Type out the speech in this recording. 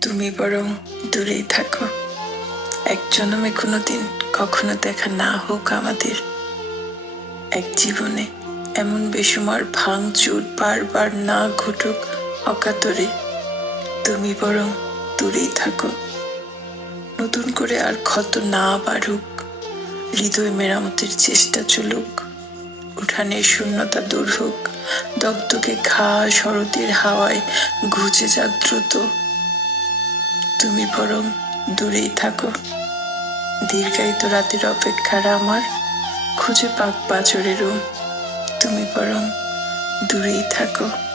তুমি বরং দূরেই থাকো। এক জন্মে কোনোদিন কখনো দেখা না হোক আমাদের। এক জীবনে এমন বেসুমার ভাঙচুর বারবার না ঘটুক অকাতরে। তুমি বরং দূরেই থাকো। নতুন করে আর ক্ষত না বাড়ুক। হৃদয় মেরামতের চেষ্টা চলুক। উঠানের শূন্যতা দূর হোক। দগদগে ঘা শরতের হাওয়ায় ঘুচে যাক দ্রুত। তুমি বরং দূরেই থাকো। দীর্ঘায়িত রাতের অপেক্ষার আমার খুঁজে পাক পাচরেরও তুমি বরং দূরেই থাকো।